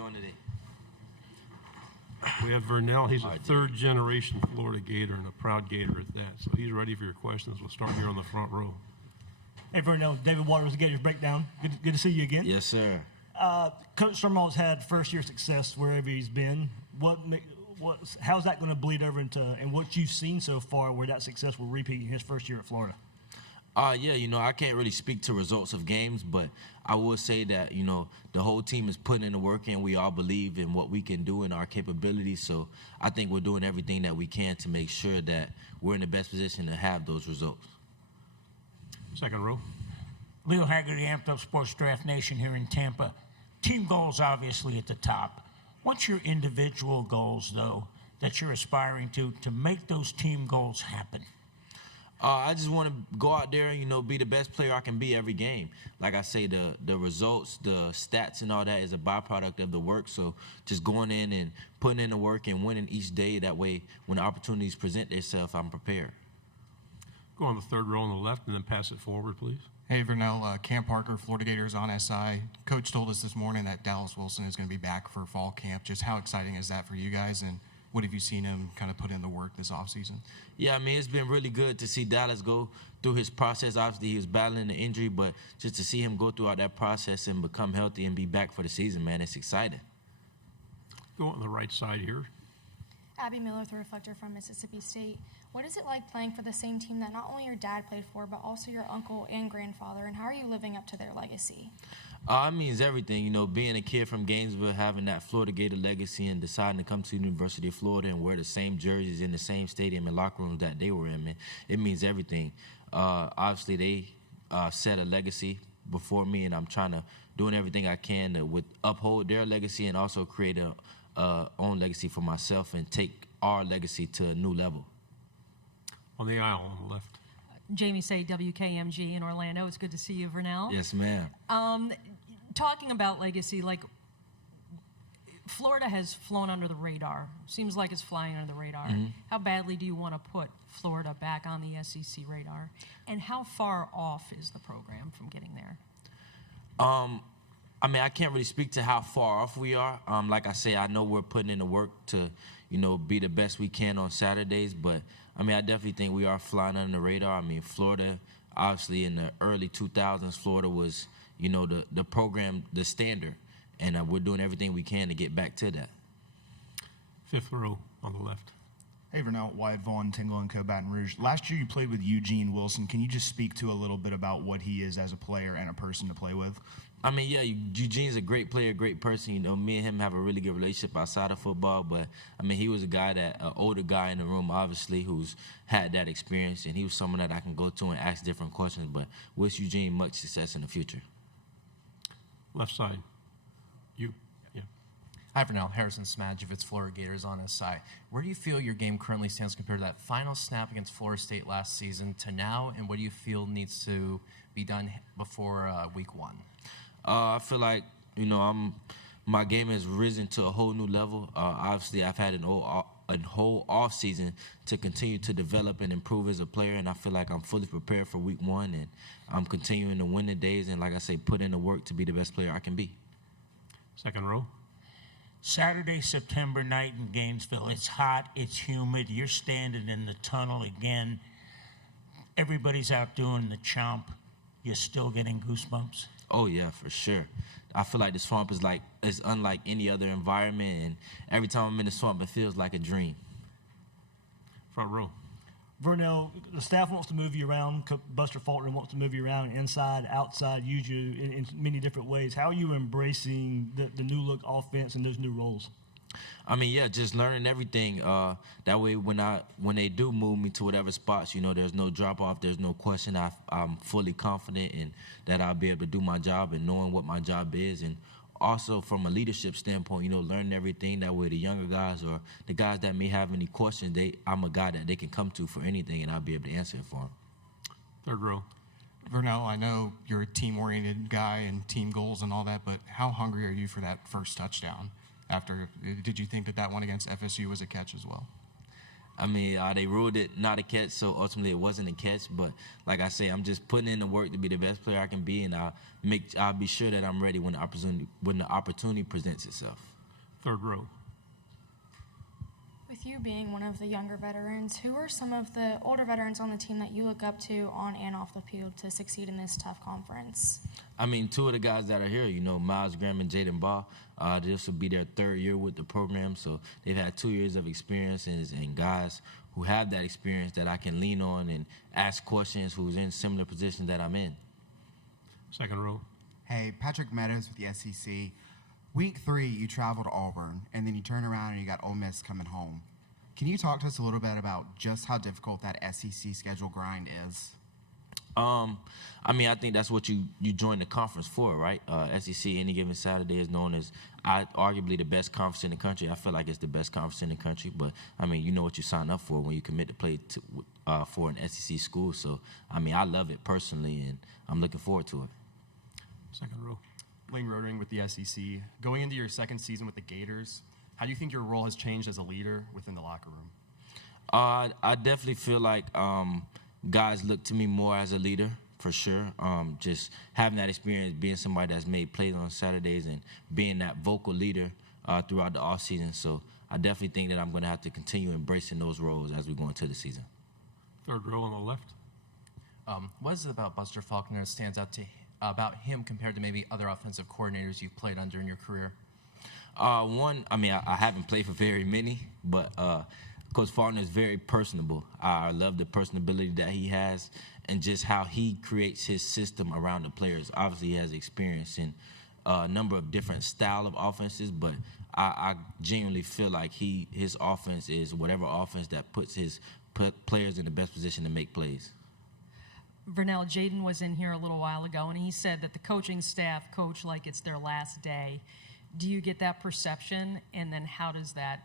doing today? We have Vernell. He's All a right, third-generation Florida Gator and a proud Gator at that. So he's ready for your questions. We'll start here on the front row. Hey, Vernell, David Waters, Gators Breakdown. Good to see you again. Yes, sir. Coach Summerall's had first-year success wherever he's been. How's that going to bleed over into, and what you've seen so far where that success will repeat in his first year at Florida? Yeah, I can't really speak to results of games, but I will say that, the whole team is putting in the work and we all believe in what we can do and our capabilities. So I think we're doing everything that we can to make sure that we're in the best position to have those results. Second row. Leo Haggerty, Amped Up Sports Draft Nation here in Tampa. Team goals obviously at the top. What's your individual goals, though, that you're aspiring to make those team goals happen? I just want to go out there and, be the best player I can be every game. Like I say, the results, the stats and all that is a byproduct of the work. So just going in and putting in the work and winning each day, that way when the opportunities present themselves, I'm prepared. Go on the third row on the left and then pass it forward, please. Hey, Vernell, Cam Parker, Florida Gators on SI. Coach told us this morning that Dallas Wilson is going to be back for fall camp. Just how exciting is that for you guys, and what have you seen him kind of put in the work this offseason? Yeah, it's been really good to see Dallas go through his process. Obviously, he was battling the injury, but just to see him go throughout that process and become healthy and be back for the season, man, it's exciting. Go on the right side here. Abby Miller, the Reflector from Mississippi State. What is it like playing for the same team that not only your dad played for, but also your uncle and grandfather, and how are you living up to their legacy? It means everything, being a kid from Gainesville, having that Florida Gator legacy and deciding to come to the University of Florida and wear the same jerseys in the same stadium and locker rooms that they were in, man, it means everything. Obviously, they set a legacy before me, and I'm doing everything I can to uphold their legacy and also create a own legacy for myself and take our legacy to a new level. On the aisle on the left. Jamie Say, WKMG in Orlando. It's good to see you, Vernell. Yes, ma'am. Talking about legacy, Florida has flown under the radar. Seems like it's flying under the radar. Mm-hmm. How badly do you want to put Florida back on the SEC radar? And how far off is the program from getting there? I can't really speak to how far off we are. Like I say, I know we're putting in the work to, be the best we can on Saturdays. But, I definitely think we are flying under the radar. Florida, obviously in the early 2000s, Florida was, the program, the standard. And we're doing everything we can to get back to that. Fifth row on the left. Hey, Vernell, Wyatt Vaughn, Tingle & Co. Baton Rouge. Last year you played with Eugene Wilson. Can you just speak to a little bit about what he is as a player and a person to play with? Yeah, Eugene's a great player, great person. Me and him have a really good relationship outside of football. But, he was a guy an older guy in the room, obviously, who's had that experience. And he was someone that I can go to and ask different questions. But wish Eugene much success in the future. Left side. You. Yeah. Hi, Vernell. Harrison Smadjevitz, Florida Gators on his side. Where do you feel your game currently stands compared to that final snap against Florida State last season to now? And what do you feel needs to be done before week one? I feel like, my game has risen to a whole new level. Obviously, I've had a whole off season to continue to develop and improve as a player, and I feel like I'm fully prepared for week one, and I'm continuing to win the days and, like I say, put in the work to be the best player I can be. Second row. Saturday, September night in Gainesville. It's hot, it's humid. You're standing in the tunnel again. Everybody's out doing the chomp. You're still getting goosebumps? Oh, yeah, for sure. I feel like the swamp is unlike any other environment, and every time I'm in the swamp, it feels like a dream. Front row. Vernell, the staff wants to move you around. Buster Faulkner wants to move you around inside, outside, use you in many different ways. How are you embracing the new look offense and those new roles? Just learning everything. That way, when they do move me to whatever spots, there's no drop off, there's no question. I'm fully confident in that I'll be able to do my job and knowing what my job is, and also from a leadership standpoint, learning everything. That way, the younger guys or the guys that may have any questions, I'm a guy that they can come to for anything, and I'll be able to answer it for them. Third row. Vernell, I know you're a team-oriented guy and team goals and all that, but how hungry are you for that first touchdown? Did you think that one against FSU was a catch as well? I mean, they ruled it not a catch, so ultimately it wasn't a catch. But like I say, I'm just putting in the work to be the best player I can be, and I'll be sure that I'm ready when the opportunity presents itself. Third row. With you being one of the younger veterans, who are some of the older veterans on the team that you look up to on and off the field to succeed in this tough conference? I mean, two of the guys that are here, Miles Graham and Jaden Ball, this will be their third year with the program, so they've had 2 years of experience and guys who have that experience that I can lean on and ask questions who's in similar positions that I'm in. Second row. Hey, Patrick Meadows with the SEC. Week 3, you traveled to Auburn, and then you turn around and you got Ole Miss coming home. Can you talk to us a little bit about just how difficult that SEC schedule grind is? I mean, I think that's what you join the conference for, right? SEC, any given Saturday, is known as arguably the best conference in the country. I feel like it's the best conference in the country, but, I mean, you know what you sign up for when you commit to play for an SEC school. So, I mean, I love it personally, and I'm looking forward to it. Second row. Lane Rodering with the SEC. Going into your second season with the Gators, how do you think your role has changed as a leader within the locker room? I definitely feel like guys look to me more as a leader, for sure. Just having that experience, being somebody that's made plays on Saturdays and being that vocal leader throughout the offseason. So I definitely think that I'm going to have to continue embracing those roles as we go into the season. Third row on the left. What is it about Buster Faulkner that stands out about him compared to maybe other offensive coordinators you've played under in your career? One, I mean, I haven't played for very many, but Coach Faulkner is very personable. I love the personability that he has and just how he creates his system around the players. Obviously, he has experience in a number of different style of offenses, but I genuinely feel like his offense is whatever offense that puts his players in the best position to make plays. Vernell, Jaden was in here a little while ago, and he said that the coaching staff coach like it's their last day. Do you get that perception, and then how does that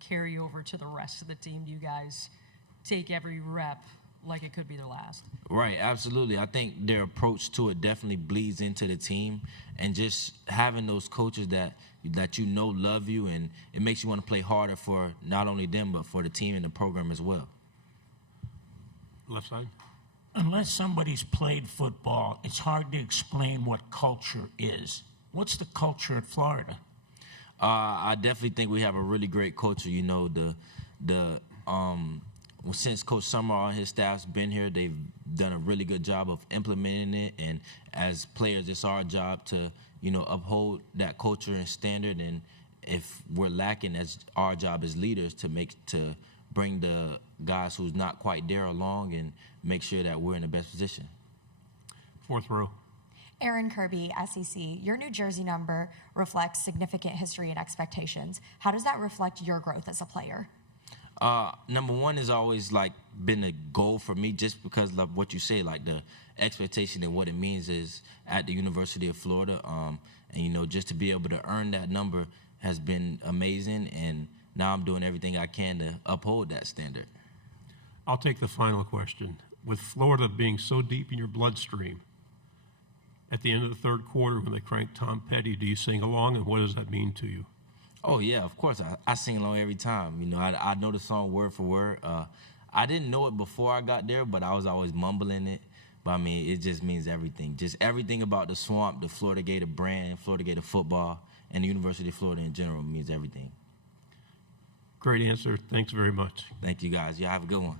carry over to the rest of the team? Do you guys take every rep like it could be their last? Right, absolutely. I think their approach to it definitely bleeds into the team, and just having those coaches that love you, and it makes you want to play harder for not only them but for the team and the program as well. Left side. Unless somebody's played football, it's hard to explain what culture is. What's the culture at Florida? I definitely think we have a really great culture. Since Coach Summer and his staff's been here, they've done a really good job of implementing it. And as players, it's our job to, uphold that culture and standard. And if we're lacking, it's our job as leaders to bring the guys who's not quite there along and make sure that we're in the best position. Fourth row. Aaron Kirby, SEC. Your New Jersey number reflects significant history and expectations. How does that reflect your growth as a player? Number one has always been a goal for me, just because of what you say, the expectation and what it means is at the University of Florida. And just to be able to earn that number has been amazing, and now I'm doing everything I can to uphold that standard. I'll take the final question. With Florida being so deep in your bloodstream, at the end of the third quarter when they crank Tom Petty, do you sing along, and what does that mean to you? Oh, yeah, of course. I sing along every time. I know the song word for word. I didn't know it before I got there, but I was always mumbling it. But, I mean, it just means everything. Just everything about the Swamp, the Florida Gator brand, Florida Gator football, and the University of Florida in general means everything. Great answer. Thanks very much. Thank you, guys. Y'all have a good one.